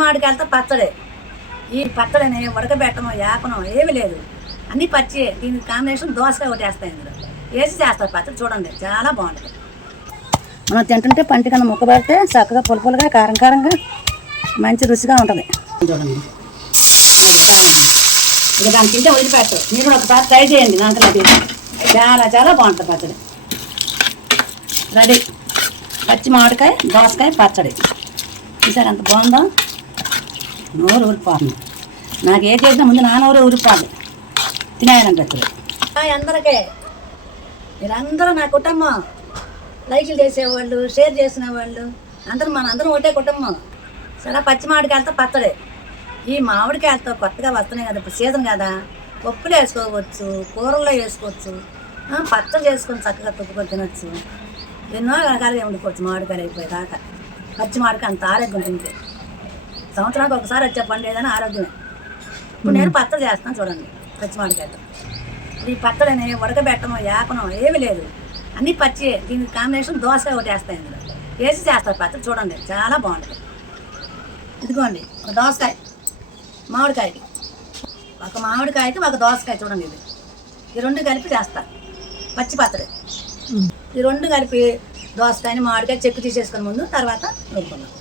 మామిడికాయలతో పచ్చడి. ఈ పచ్చడిని ఉడకబెట్టడం ఏపనం ఏమీ లేదు. అన్నీ పచ్చి దీనికి కాంబినేషన్ దోసకాయ ఒకటి వేస్తాయి ఇందులో. వేసి చేస్తారు పచ్చడి. చూడండి చాలా బాగుంటుంది. మనం తింటుంటే పంటి కన్నా ముక్క పెడితే చక్కగా పులుపులుగా కారం కారంగా మంచి రుచిగా ఉంటుంది. చూడండి. ఇక దాన్ని తింటే వదిలిపెట్టు మీరు కూడా ఒకసారి ట్రై చేయండి నాకు నాకు చాలా చాలా బాగుంటుంది పచ్చడి. రెడీ. పచ్చి మామిడికాయ దోసకాయ పచ్చడి. చూసారు ఎంత బాగుందో? నోరు ఊరిపోతుంది నాకు ఏ చేసినా ముందు నా నోరు ఊరిపోదు తినేయాలనిపిస్తుంది అందరికీ. మీరందరూ నా కుటుంబం. లైక్లు చేసేవాళ్ళు షేర్ చేసిన వాళ్ళు అందరూ మన అందరం ఒకటే కుటుంబం. సరే పచ్చి మామిడికాయలతో పచ్చడి. ఈ మామిడికాయలతో కొత్తగా వస్తున్నాయి కదా ఇప్పుడు సీజన్ కదా. పప్పులు వేసుకోవచ్చు కూరల్లో వేసుకోవచ్చు. పచ్చడి చేసుకొని చక్కగా తొక్కుకొని తినొచ్చు. ఎన్నో రకాలుగా వండుకోవచ్చు మామిడికాయలు అయిపోయేదాకా. పచ్చి మామిడికాయ అంత ఆరోగ్యం తింటే సంవత్సరానికి ఒకసారి వచ్చే పండు ఏదైనా ఆరోగ్యమే. ఇప్పుడు నేను పచ్చడి చేస్తాను చూడండి పచ్చి మామిడికాయతో ఈ పచ్చడిని ఉడకబెట్టడం ఏపనం ఏమీ లేదు. అన్నీ పచ్చి దీనికి కాంబినేషన్ దోసకాయ ఒకటి వేస్తాయి ఇందులో. వేసి చేస్తారు పచ్చడి చూడండి చాలా బాగుంటుంది. ఇదిగోండి ఒక దోసకాయ మామిడికాయకి. ఒక మామిడికాయకి ఒక దోసకాయ చూడండి ఇది. ఈ రెండు కలిపి చేస్తా పచ్చి పచ్చడి. ఈ రెండు కలిపి దోసకాయని మామిడికాయ చెక్కు తీసేసుకుని ముందు తర్వాత నూరుకుందాం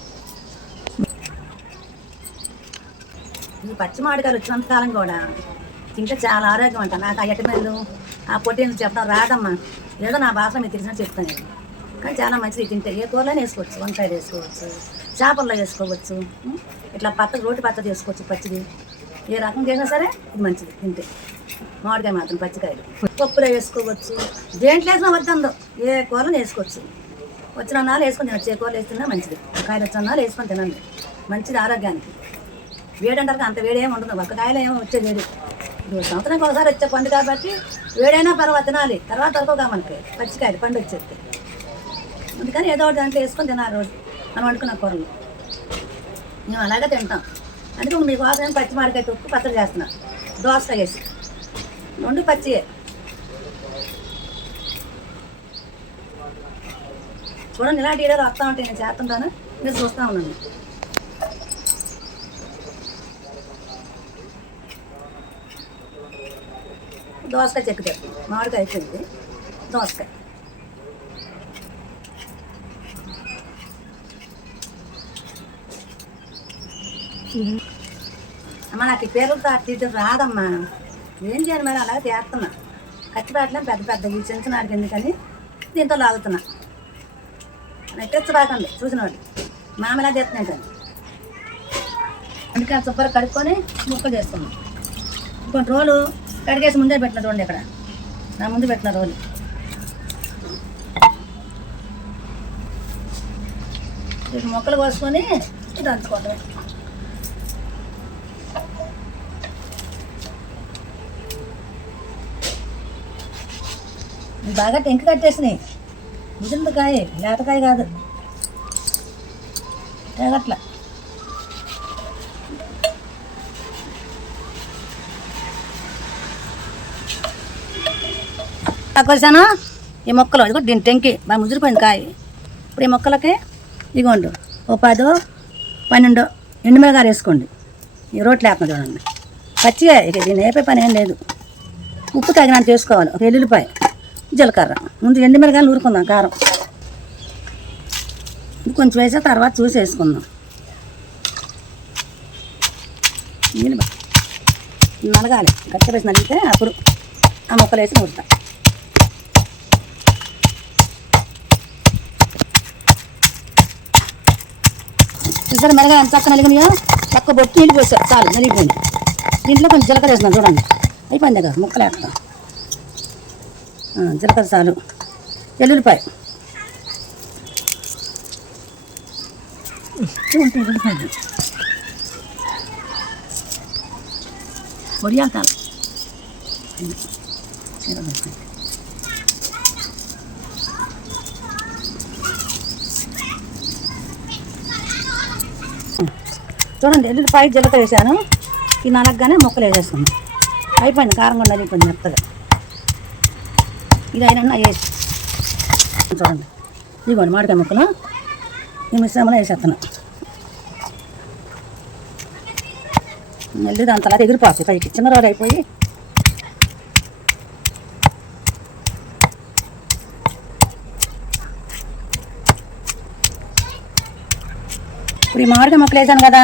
పచ్చి మామిడికాయలు వచ్చినంత కాలం కూడా తింటే చాలా ఆరోగ్యం అంట. నాకు ఆ ఎటమెల్లు ఆ పొట్టేలు చెప్పడం రాదమ్మా. ఏదో నా భాష మీకు తెలిసినా చెప్తాను నేను. కానీ చాలా మంచిది తింటే. ఏ కూరలో వేసుకోవచ్చు. వంకాయలు వేసుకోవచ్చు. చేపల్లో వేసుకోవచ్చు. ఇట్లా పచ్చ రోటి పచ్చడి చేసుకోవచ్చు పచ్చిది. ఏ రకం చేసినా సరే ఇది మంచిది తింటే. మామిడికాయ మాత్రం పచ్చికాయలు. పప్పులో వేసుకోవచ్చు. దేంట్లో వేసినా వద్దందో. ఏ కూరలో వేసుకోవచ్చు. వచ్చిన నాలు వేసుకొని తినచ్చు. ఏ కూరలు వేస్తున్నా మంచిది. కాయలు వచ్చిన నాలు వేసుకొని తినండి. మంచిది ఆరోగ్యానికి. వేడంటారు అంత వేడేమి ఉండదు. ఒక్కకాయలు కాయలు ఏమో వచ్చే వేడి. ఇప్పుడు సంవత్సరానికి ఒకసారి వచ్చే పండు కాబట్టి వేడైనా పర్వాత తినాలి. తర్వాత తరపుగా మనకి. పచ్చికాయలు పండు వచ్చేది. అందుకని ఏదో ఒకటి దాంట్లో వేసుకొని తినాలి రోజు. మనం వండుకున్న కూరలు. మేము అలాగే తింటాం. అందుకే మీకు వాసన పచ్చి మామిడికాయ తొక్కు పచ్చడి చేస్తున్నా. దోస వేసి. రెండు పచ్చియే. చూడండి ఇలాంటి ఏదో వస్తూ ఉంటాయి నేను చేస్తుంటాను. మీరు చూస్తూ ఉన్నాను దోసకాయ చెక్కుతాయి మామిడికాయ అయిపోయింది. దోసకాయ. అమ్మ నాకు ఈ పేర్లతో తీయడం రాదమ్మా. ఏం చేయను మరి? అలాగే చేస్తున్నా కచ్చిపేటలో పెద్ద పెద్ద ఈ చిన్న చిన్న వాడికి ఎందుకని? దీంతో లాగుతున్నా. నెట్టెచ్చు చూసిన వాళ్ళు మామలా చేస్తున్నాయి కానీ అందుకే శుభ్రంగా కడుక్కొని ముక్కలు చేస్తున్నాం. కొన్ని రోజులు కడిగేసి ముందే పెట్టిన చూడండి ఇక్కడ. నా ముందు పెట్టిన రోజు. ఇప్పుడు మొక్కలు కోసుకొని దంచుకోవటం బాగా టెంక కట్టేసినాయి. ముదిరిన కాయ లేతకాయ కాదు. తేగట్ల. కోసాను ఈ మొక్కలు ఇదిగో దీని టెంకి. బాగా ముదిరిపోయింది కాయ. ఇప్పుడు ఈ మొక్కలకి ఇదిగోండి ఓ పదో పన్నెండు ఎండుమిరగారు వేసుకోండి. ఈ రోట్లు లేకుండా చూడండి. పచ్చిగా ఇక దీని వేపే పని ఏం లేదు. ఉప్పు తగినంత వేసుకోవాలి. ఒక ఎల్లుల్లిపాయ జీలకర్ర. ముందు ఎండుమిరగాయలు ఊరుకుందాం కారం. కొంచెం వేసే తర్వాత చూసి వేసుకుందాం. నలగాలి గట్టి వేసి నలిగితే అప్పుడు ఆ మొక్కలు వేసి నూరుతా. చూసారు మెరగా ఎంత చక్క నలిగినాయో చక్క బొట్టి నీళ్ళు చాలు నలిగిపోయింది దీంట్లో కొంచెం జీలకర్ర వేసినాం చూడండి. అయిపోయింది కదా ముక్కలు వేస్తాం. జీలకర్ర చాలు. ఎల్లుల్లిపాయ. చూడండి, చూడండి ఎల్లుల్లిపాయ జీలకర్ర వేసాను. ఈ నలగగానే ముక్కలు వేసేసుకున్నాం అయిపోయింది కారం కొండ అయిపోయింది మెత్తగా. ఇది అయినా వేసి చూడండి. ఇదిగోండి మామిడికాయ ముక్కలు. ఈ మిశ్రమంలో వేసేస్తున్నా. మళ్ళీ దాని తర్వాత ఎగిరిపోతుంది పైకి. చిన్న రోజు అయిపోయి ఇప్పుడు ఈ మామిడికాయ ముక్కలు వేసాను కదా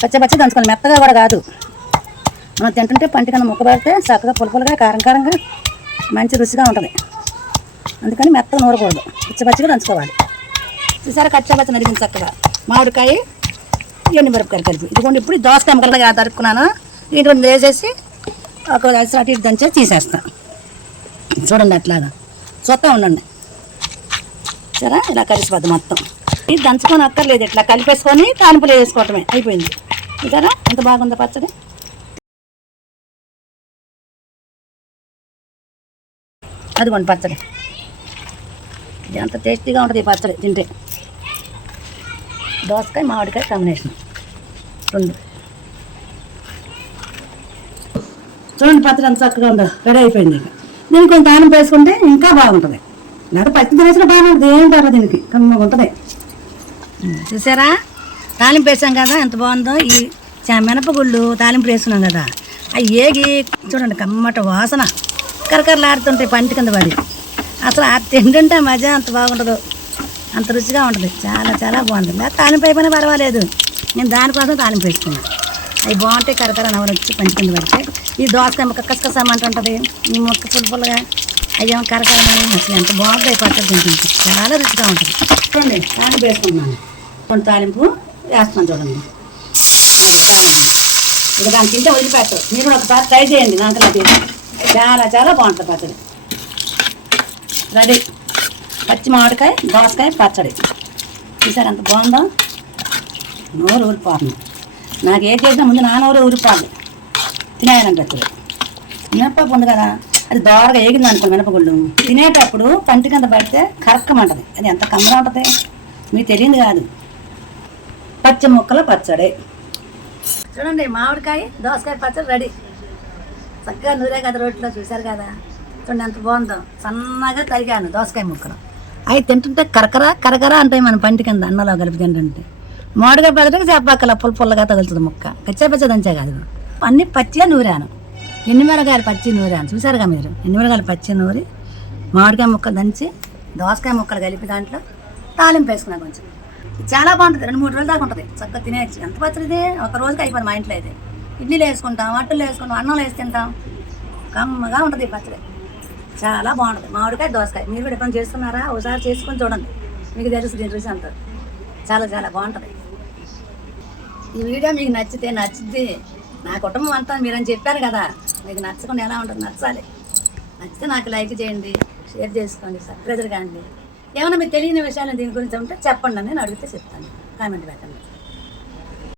పచ్చ పచ్చ దంచుకోవాలి మెత్తగా కూడా కాదు. మనం తింటుంటే పంటి కన్నా ముక్క పడితే చక్కగా పులుపులుగా కారం కారంగా మంచి రుచిగా ఉంటుంది. అందుకని మెత్తగా నూరకూడదు. పచ్చ పచ్చిగా దంచుకోవాలి. చూసారా కచ్చా పచ్చ నరిగింది చక్కగా. మామిడికాయ ఎండు మిరపకాయలు కలిపి. ఇదిగోండి ఇప్పుడు ఈ దోసకాయ ముక్కలుగా తరుక్కున్నాను ఇటువంటి వేసేసి ఒక అటు ఇటు దంచేసి తీసేస్తాను చూడండి అట్లాగా. చూస్తూ ఉండండి. సరే ఇలా కలిసిపోద్ది మొత్తం. ఇది దంచుకొని అక్కర్లేదు ఇట్లా కలిపేసుకొని కానుపులు వేసుకోవటమే. అయిపోయింది. చూసారా? ఎంత బాగుందో పచ్చడి. అదిగోండి పచ్చడి. ఇది ఎంత టేస్టీగా ఉంటుంది ఈ పచ్చడి తింటే. దోసకాయ మామిడికాయ కాంబినేషన్ రెండు. చూడండి పచ్చడి ఎంత చక్కగా ఉందో. రెడీ అయిపోయింది ఇక. దీనికి కొంచెం తాలింపు వేసుకుంటే ఇంకా బాగుంటుంది. లేకపోతే పచ్చి తినేసిన బాగుంటుంది ఏం తర్వాత దీనికి. కమ్మగా ఉంటుంది. చూసారా? తాలింపు వేసాం కదా ఎంత బాగుందో. ఈ మినపగుళ్ళు తాలింపు వేసుకున్నాం కదా. అవి ఏగి చూడండి కమ్మట వాసన. కరకరలాడుతుంటాయి పంటి కింద పడి. అసలు ఆ తింటుంటే మజా అంత బాగుండదు. అంత రుచిగా ఉంటుంది. చాలా చాలా బాగుంటుంది తాలింపు అయిపోయినా పర్వాలేదు. నేను దానికోసం తాలింపు వేసుకున్నాను అవి బాగుంటాయి కరకర నవ్వులు వచ్చి పంచి కింద పడితే. ఈ దోసకాయ ముక్క కసకసామంట ఉంటుంది ఈ ముక్క పులుపులుగా అయ్యేమో కరకరమని అసలు ఎంత బాగుంటాయి పచ్చడి తింటుంది చాలా రుచిగా ఉంటుంది. చూడండి తాలింపు వేసుకుంటున్నాను. కొన్ని తాలింపు వేస్తున్నాను చూడండి. అది ఇక దాన్ని తింటే వదిలిపెట్టరు. మీరు కూడా ఒకసారి ట్రై చేయండి నాకు నాకు చాలా చాలా బాగుంటుంది పచ్చడి. రెడీ. పచ్చి మామిడికాయ దోసకాయ పచ్చడి. చూసారు ఎంత బాగుందా? నోరు ఊరిపోతుంది. నాకు ఏ చేసినా ముందు నా నోరు ఊరిపోదు. తినేయాలనిపించదు మినప్పప్పు ఉంది కదా అది దోరగా ఏగింది అనుకో మినపగుళ్ళు. తినేటప్పుడు పంటి కింద పడితే కరక్కమంటది అది ఎంత కమ్మగా ఉంటుంది? మీకు తెలియదు కాదు. పచ్చి ముక్కల పచ్చడి. చూడండి మామిడికాయ దోసకాయ పచ్చడి రెడీ. చక్కగా నూరే కదా రోట్లో చూశారు కదా? చూడండి ఎంత బాగుందో. సన్నగా తరిగాను దోసకాయ ముక్కలు. అవి తింటుంటే కరకర కరకర అంటాయి మన పంటి కింద అన్నంలో కలిపి తింటుంటే. మామిడికాయ పచ్చడికి చెప్పక్కల పుల్ల పుల్లగా తగులుతుంది ముక్క. కచ్చా పచ్చ దంచే కాదు. అన్ని పచ్చిగా నూరాను. ఎన్నిమిరకాయలు పచ్చి నూరాను. చూసారుగా మీరు? ఎన్నిమిరకాయలు పచ్చి నూరి? మామిడికాయ ముక్కలు దంచి దోసకాయ ముక్కలు కలిపి దాంట్లో తాలింపు వేసుకున్నా కొంచెం. చాలా బాగుంటుంది. రెండు మూడు రోజులు దాకా ఉంటుంది. చక్కగా తినేయచ్చు ఎంత పచ్చడిది? ఒక రోజుకి అయిపోయింది మా ఇంట్లో అయితే. ఇడ్లీలు వేసుకుంటాం అట్టలు వేసుకుంటాం అన్నంలో వేసి తింటాం. కమ్మగా ఉంటుంది ఈ పచ్చడి. చాలా బాగుంటుంది. మామిడికాయ దోసకాయ. మీరు కూడా ఎప్పుడైనా చేస్తున్నారా? ఒకసారి చేసుకొని చూడండి. మీకు తెలుసు దీని రుచి అంతా. చాలా చాలా బాగుంటుంది. ఈ వీడియో మీకు నచ్చితే నచ్చుద్ది. నా కుటుంబం అంతా మీరని చెప్పారు కదా. మీకు నచ్చకుండా ఎలా ఉంటుంది నచ్చాలి. నచ్చితే నాకు లైక్ చేయండి. షేర్ చేసుకోండి. సబ్స్క్రైబర్ కాండి ఏమైనా మీకు తెలియని విషయాలు దీని గురించి ఉంటే చెప్పండి అని నేను అడిగితే చెప్తాను. కామెంట్ పెట్టండి.